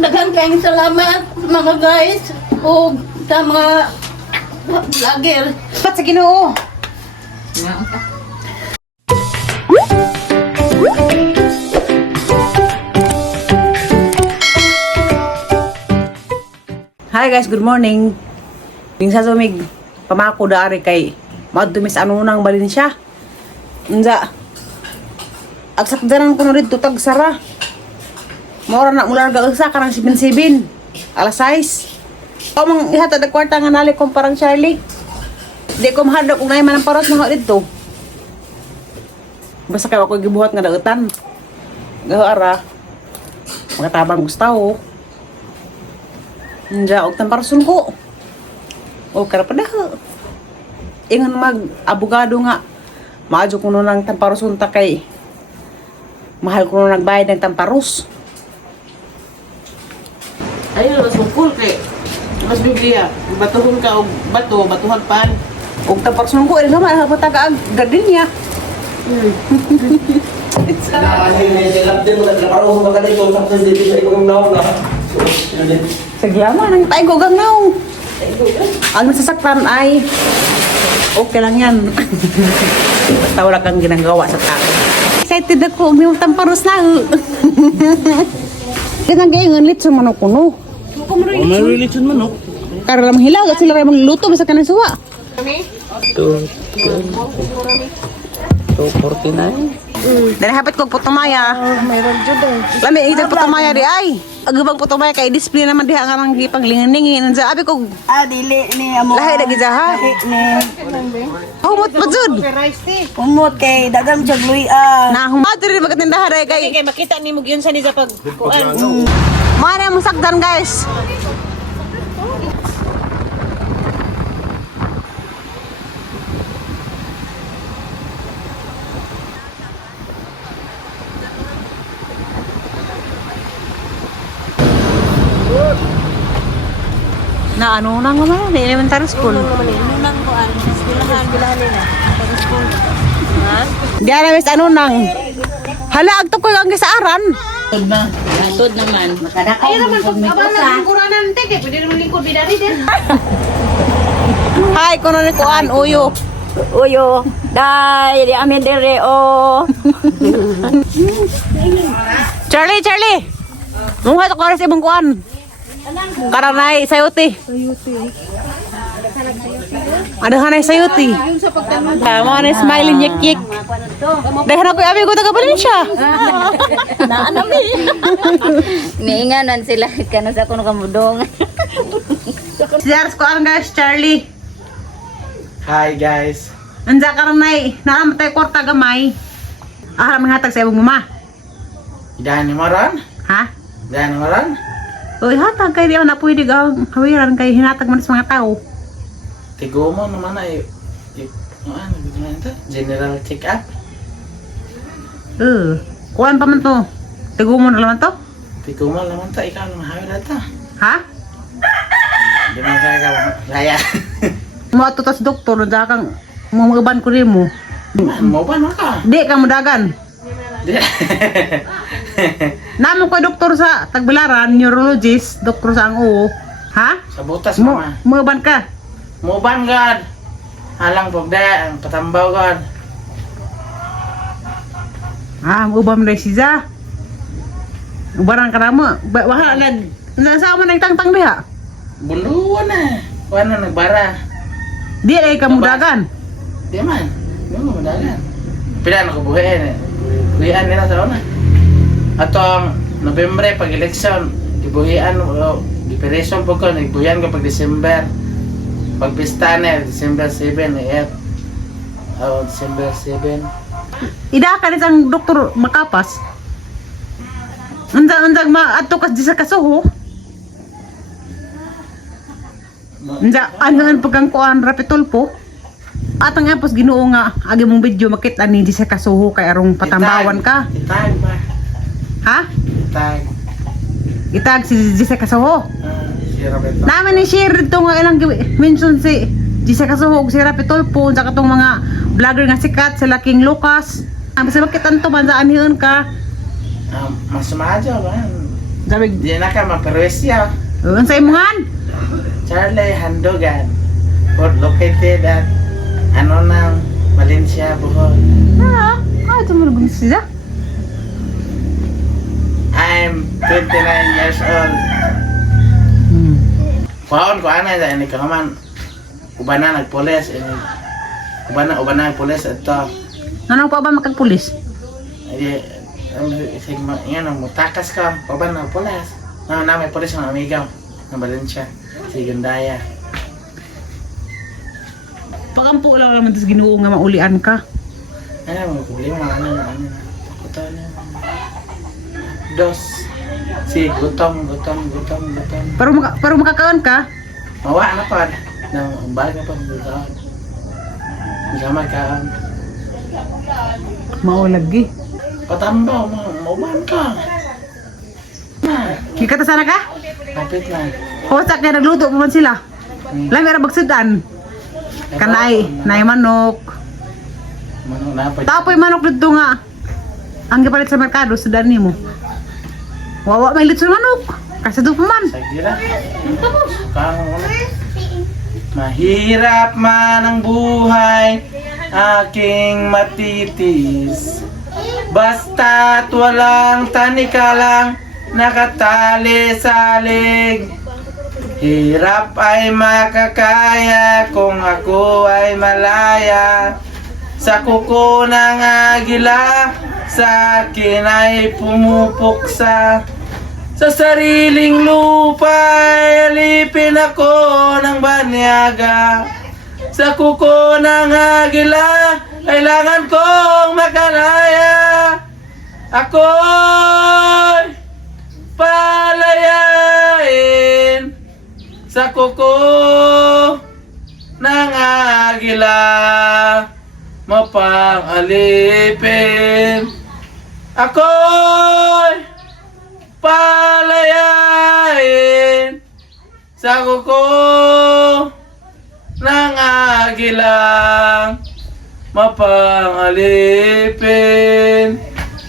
daghang kayong salamat mga guys o sa mga vlogger. Ba't sa Ginoo? Hi guys, good morning. Sa sumig pamako daari kay madumis anunang balin siya. Unsa? Agsakdanan ko na rin tutag sara. Maura na mula nag-agsa ka ng 7-7. Alas 6. Ikaw mang ihatad ang kwarta nga nalik kong parang Charlie. Di ko mahadap kung naiman ang paros mga dito. Basta kayo ako gibuhat nga dautan. Gawara. Magatabang gustaw. Nja, og tamparasun ko. O karapada. Ingon mag-abogado nga. Maadyo ko nun ng tamparasun ta kay mahal ko nun nagbayad ng tamparos. Ayun, mas mukul kay mas Biblia. Batuhon ka og bato, batuhan pan. Og tamparasun ko, rin naman, pataga ang gardenia. Sagyama, nang tayo ko gangnaw. Ang nasasaktan ay okay lang yan. Basta wala kang ginagawa sa tao. Excited ako, may tamparos na. Ganang gayon, litson manok kuno. May religion man, no? Karang lamang hilaw, at sila rin magluto, basta ka ng suwa. 249. Dali hapit kong putumaya. Mayroon dyan eh. Lami, itong putumaya di ay. Agubang putumaya kay display naman diha nga nang gipanglingan-lingin. Nandiyan, abi kong Dili ni amo. lahi na gizaha. Ni Humot pa dyan. umot kay dagang jagluyan. Nahumad rin magkatindahan ay kay. Kay makita ni mo gyud sa ni sa pag kuan. Mana mo sakdan guys. Na ano nang naman, elementary school. Nunang kuan, bilahan nila. Para school. Di alam is ano nang. Hala, agto ko ang gisaaran. Tod na. Tod naman. Ay naman pag abala ng kuranan teke, pwede naman lingkod bidari din. Hi, kuno ni kuan uyo. Uyo, dai di amin dire o. Charlie. Mungha to ko sa ibang kuan. Karanay sayuti. Ada hanay sayuti. Mo na smiling yek. Dahil ako abi ko taga Valencia. Niinganan sila kano sa kuno kamudong. Cheers ko ang guys, Charlie. Hi guys. Anja karanay, naamatay kwarta gamay. Ah, manghatag sa ibang mama. Idahan ni Maran? Ha? Idahan ni Maran? Uy, hatag kay di ako na pwede hawiran kay hinatag man sa mga tao. Tigo mo naman ay ano ito? General check-up. Kuan pa man to. Tigo mo na naman to? Tigo mo naman ta, ikaw naman hawi data. Ha? Di mo kaya kaya. Mo ato tas doktor, da kang magaban ko rin mo. Mo ba na ka? Di ka mudagan. Namo ko doktor sa Tagbilaran, neurologist, doktor sa ang uo. Ha? Sa butas Mo, mama. magaban ka. Mo ban god. Halang pagda, ang patambaw god. Ah, ubam na siya. Ubaran ka na mo. Wala nasa mo nagtangtang diha. Buluan na. Kuan na nagbara. Di ay ka mudagan. Di man. Di mo madagan. Pila na ko buhiin eh. Buhian nila sa una. Atong Nobyembre pag eleksyon, ibuhian o ipiresyon po ko, nagbuhian ko pag December. Pag pista na, December 7, eh. O, December 7. Ida ka rin ang doktor makapas. Undag ato kas di sa kasuho. Undag ang pagkang kuan rapitol po. Atang apos Ginoo nga agi mong video makita ni di sa kasuho kay arong patambawan ka. Itag ba? Ha? Itag. Itag si Jessica Kasuho. Sira ba ito? Naman ni share dito nga ilang mention si Jessica Kasuho ug si Rapitol po sa katong mga vlogger nga sikat sila King Lucas. Ang sa makita nito man sa aniyon ka. Mas sumadyo ba? Sabi, Di na ka maperwisyo. ang sa imungan. Charlie Handogan. Located at Valencia, Bohol. Ito mo nagun siya. I'm 29 years old. Kuhaon ko anay sa ini kaman. Ubana nagpulis ini. Ubana nagpulis ito. Ano pa ba makagpulis? Ay yan ang mutakas ka. Ubana nagpulis. Na may pulis ng amiga ng Valencia. Si Gandaya. Pagampo lang naman tas Ginoo nga maulian ka. Ano mo problema na. Takutan na. Dos. Si gutom. Pero makakaon ka. Mawa na pa. Nang umbag na pa dito. Sama ka. Mao lagi. Patambaw mo. Mauban ka. Kikata sana ka? Kapit na. Hosak kaya nagluto pa man sila. Lami ra bagsudan. Kanay, nay manok. Manong napad. Tapoy manok dito nga. Ang gipalit sa merkado sudan nimo. Wawa may litso manok. Kasi do pa man. Sagira. Kang mahirap man ang buhay, aking matitis. Basta't walang tanikalang nakatali sa lig. Hirap ay makakaya kung ako ay malaya. Sa kuko ng agila, sa akin ay pumupuksa. Sa sariling lupa ay alipin ako ng banyaga. Sa kuko ng agila, kailangan kong makalaya. Ako'y palayain sa kuko ng agila, mapang-alipin. Ako'y palayain sa kuko ng agila, mapang-alipin.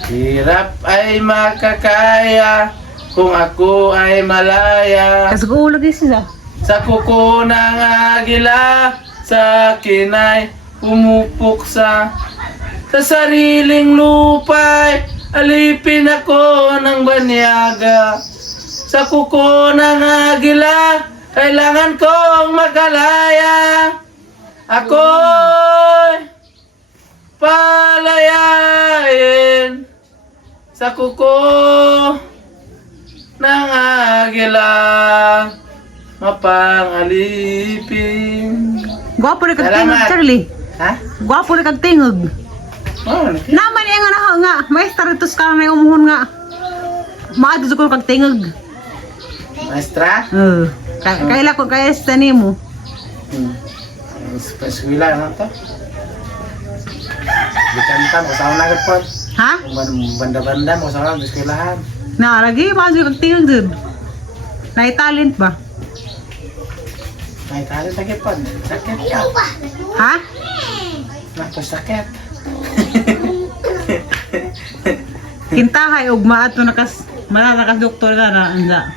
Hirap ay makakaya kung ako ay malaya. Kasi ko lagi sila. Sa kuko ng agila, sa akin ay pumupuksa. Sa sariling lupa'y alipin ako ng banyaga. Sa kuko ng agila, kailangan kong makalaya. Ako'y palayain sa kuko ng agila, mapang-alipin. Gwapo rin kag Salamat. tingog, Charlie. Ha? Gwapo rin kag tingog. Oh, Naman nga nga, maestra ritos ka na umuhon nga. Maadto ko kag tingog. maestra? Kaila ko kaya sa nimo. Eskwela na to. Dikanta mo sa una po. Ha? Banda-banda mo sa una eskwelahan. Na lagi maadto kag tingog dud. Na talent ba? May tali sakit po. Sakit ka. Ha? Napasakit. Kintahay og maato nakas malalakas doktor na anda.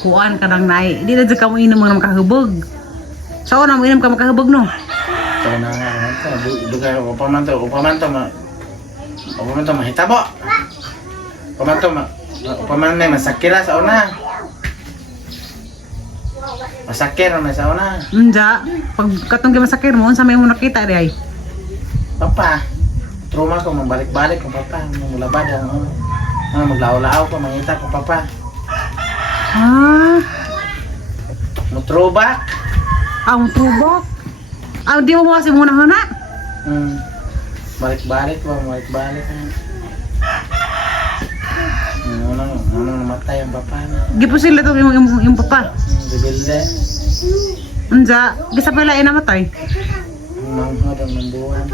Kuan ka nang nai. Di na jud ka mo inom nga makahubog. Sa una mo inom ka makahubog no. So na nga duga upamanto mahitabo. Upaman may masakira sa una. Masakir na sa una. Unja, pag katong masakir mo unsa may mo nakita di ay. Papa, trauma ko mabalik-balik ko papa, mulabad ang maglaw-law ko mangita ko papa. Ah, Mutrobak. ang tubok. Di mo kasi muna hana. Balik-balik ko, balik-balik. Ano namatay ang papa na. Gipusil ito yung papa. Rebelde. Unja, gisa pala namatay. Manghod ang nambuhan.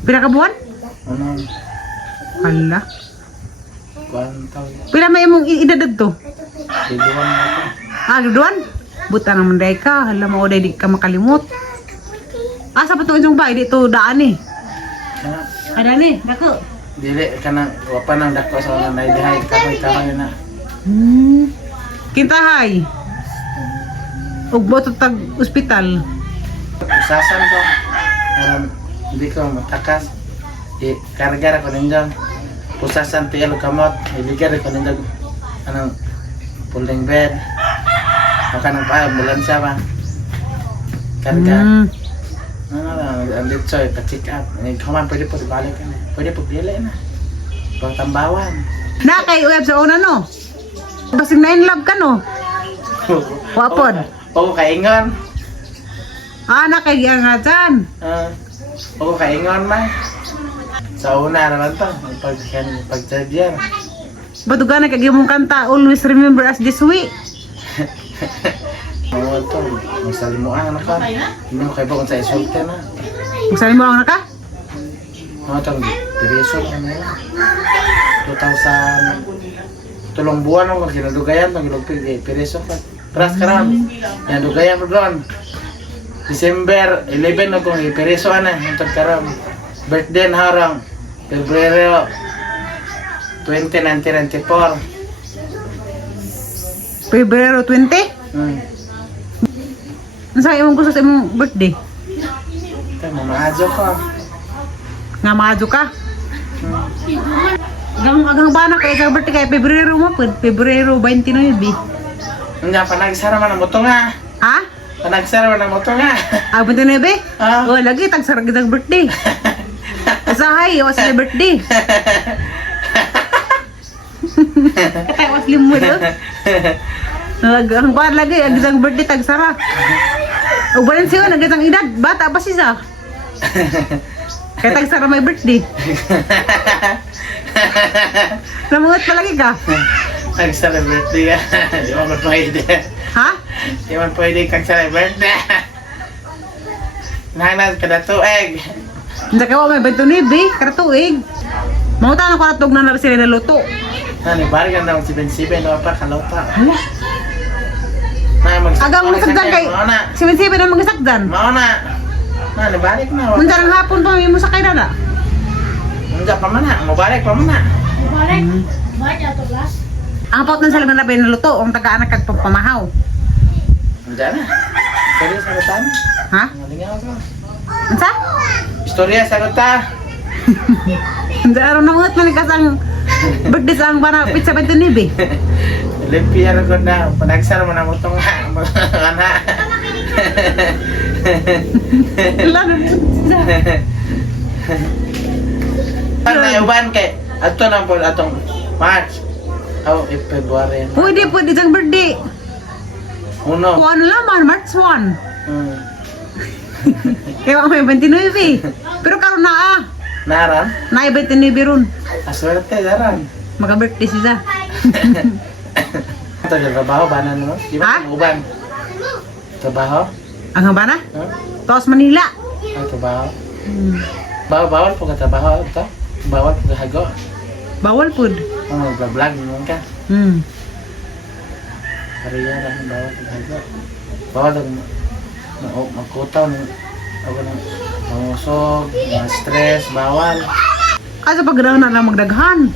Pila ka buwan? Ano? Hala. Kwantaw. Pila may imong idadad to? Siduhan mo ko. Duduan? Buta naman day ka. Hala mo day di ka makalimot. Asa pa to yung bahay? Dito daan eh. Ha? Ada ni, dako. dili ka na wapa nang dako sa una naidihay kahoy na. Kintahay. Ug boto tag ospital. Usasan ko aron hindi ko matakas. Karga ko ninyo. Usasan tiil kamot, ibigay ko ninyo anong folding bed. Maka nang pa ambulansya ba. Karga. Ang litsoy, pa-check up. Kaman, pwede po balik ka na. Pwede po pili na. Pang tambawan. Na kay uyab sa una no. Basig na in love ka no. Wapod. Oo, kaingon. Na kay giangatan. Oo, kaingon man. Sa una naman to, pag-trivia. Batugan na kay mong kanta, always remember us this week. Oo, to. Magsalimuan na ka. Hindi mo kayo kung sa isulta na. Magsabi mo lang na ka? Oo, itong pireso na nila. 2000 tulong buwan ako kinadugayan ng ilog pireso ka. Pras ka ron. Kinadugayan ko doon. December 11 akong ipireso na. Hintag ka ron. Birthday na harang. Pebrero 20, 1994. Pebrero 20? Ano sa imong gusto sa imong birthday? Ito, mamaadyo ko. Nga maadyo ka? Agang ba na kay sa birthday kay Pebrero mo po? Pebrero 29. Hindi, panagsara man ang moto nga. Ha? Panagsara man ang moto nga. 29? Ah. Oh, lagi tagsarag kitang birthday. Usahay, was na birthday. Katay was limo do. Ang ba lagi ang kitang birthday tagsara. O balan siya nagatang edad, bata pa siya. Kaya tagsara may birthday. Namungot pa lagi ka? Nag-celebrate ka. Di mo pwede. Ha? Di mo pwede kag-celebrate. Nahanap ka na tuig. Hindi ka may 29, karatuig. Mauta na ko natog na sila na luto. Bari ka na mag-7-7 o pa kalota. Hala. Agang masagdan kay simen-simen ang magsagdan. Mao na. Balik na. Munta ng hapon pa mo sa kay dada. Hindi pa man na. Mabalik pa man na. Ang pot ng salamin na pinaluto, ang taga-anak kag pagpamahaw. Hindi na. Pwede sagutan. Ha? Malingaw ko. Unsa? Istorya saguta. Hindi araw na ulit malikasang birthday sa ang bana pizza 29. Limpiyan ko na. Panagsara mo na mo itong anak. Wala na po siya. Pag naiuban kay ato na po atong March. February. Pwede siyang birthday. Uno. Kuan lang man, March 1. Kaya may 29. Pero karon na Naran? na 29 ron. Aswerte daran. Maka-birthday siya. Ito yung trabaho, banan mo? Di Ha? ba uban? Trabaho? Ang bana? Huh? Tos Manila. Ay, trabaho. Bawal po ka trabaho ito? Bawal po ka hago? Bawal food. Vlog naman ka. Pariya lang, bawal po ka hago. Bawal lang magkutaw ng mangusog, mga stress, bawal. Kasi pag na lang magdaghan.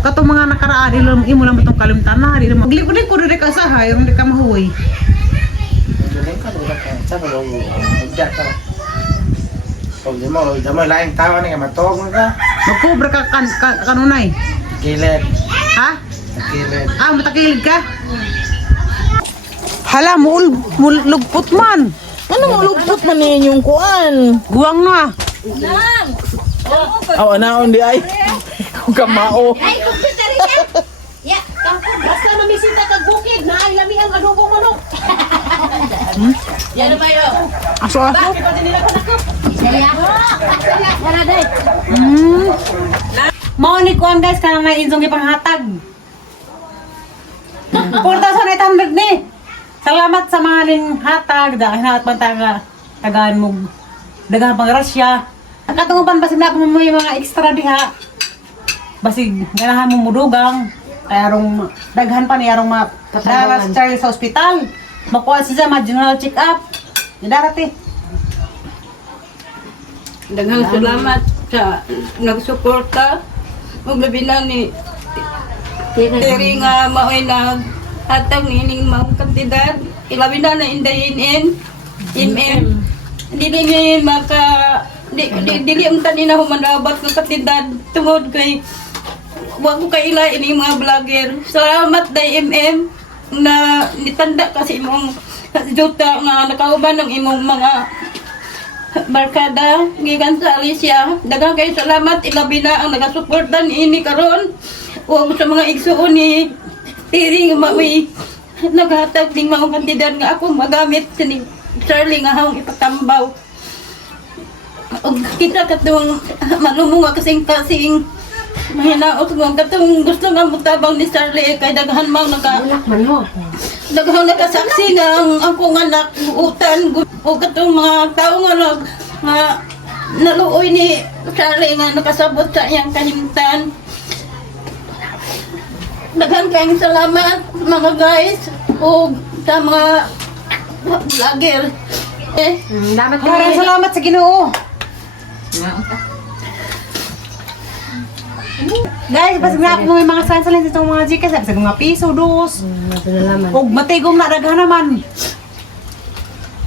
Kato mga nakaraan, imo lang itong kalimtanan. Maglipod-lipod rin ka sa hay, hindi ka mahuwi. Galing ka, wala ka. Saan ka ba? Magdyak ka. Pag di mo laing tawa na ka, matawag mo ka. Magkubra ka kanunay. Kilid. Ha? Kilid. Matakilid ka? Hala, lugpot man. Ano mo lupot man ninyong kuan? Guwang na. Aw, anaon di ay. Kung kamao. Ay, kumpita rin yan. Ya, kapag basta namisita kag bukid, na ay lami ang adobong manok. Yan na ba yun? Aso. Bakit pa din nila panakot? Saya. Wala day. Mao ni kuan guys, kanang na inzong ipanghatag. 4,800 ni. Salamat sa mga ning hatag dahil hinahat man tagaan mo daghang pang rasya. Katungupan basig na ako mo yung mga extra diha. Basig ganahan mo mudugang kaya arong daghan pa ni arong daras charge sa ospital. Makuha siya general check up. Darati. Daghang salamat sa nagsuporta ug labi na ni Tiri nga maoy nag hatag nining maong kantidad ilabi na na indayin dili ni maka dili ang tanina humanabat ng kantidad tungod kay wa ko kay ila ini mga vlogger. Salamat day na nitanda kasi imong juta nga nakauban ng imong mga barkada gikan sa Alicia. Daghang kay salamat ilabi na ang nagasuportan ini karon o sa mga igsuon ni Tiri nga maoy naghatag ding mga kantidad nga ako magamit ni Charlie nga hawang ipatambaw. Og kita katong malumong kasing mahinaot mo katong gusto nga mutabang ni Charlie kay daghan mang daghang nakasaksi nga ang akong anak utan o katong mga tao nga naluoy ni Charlie nga nakasabot sa iyang kahimtan. Daghan kayong salamat mga guys o sa mga vlogger. Maraming salamat sa Ginoo. Guys, basig na ako may mga sansalin itong mga Gcash, sa mga piso, dos. Ug matigom na daghan naman.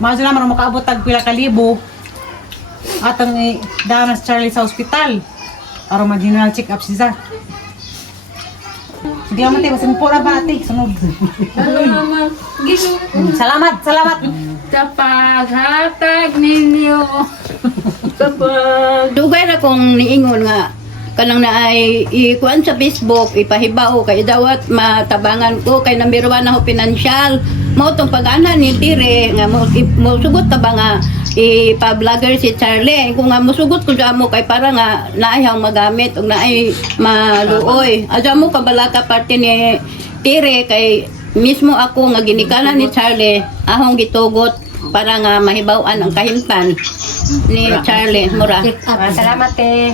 Mga naman makaabot tag pila ka libo. At ang danas Charlie sa ospital. Para ma-general check up siya. Sige naman tayo, masin po na ba natin? Sunod. Salamat. Sa paghatag ninyo. Dugay na kong niingon nga kanang naay ikuan sa Facebook ipahibaw kay dawat matabangan ko kay number 1 ako pinansyal mo tong pag-ana ni Tire nga mo sugot ta ba nga ipa-vlogger si Charlie kung nga musugot ko sa mo kay para nga naayaw magamit ug naay maluoy aja mo kabalaka parte ni Tire kay mismo ako nga ginikanan ni Charlie ahong gitugot para nga mahibaw-an ang kahimtan ni Charlie mura. Salamat eh.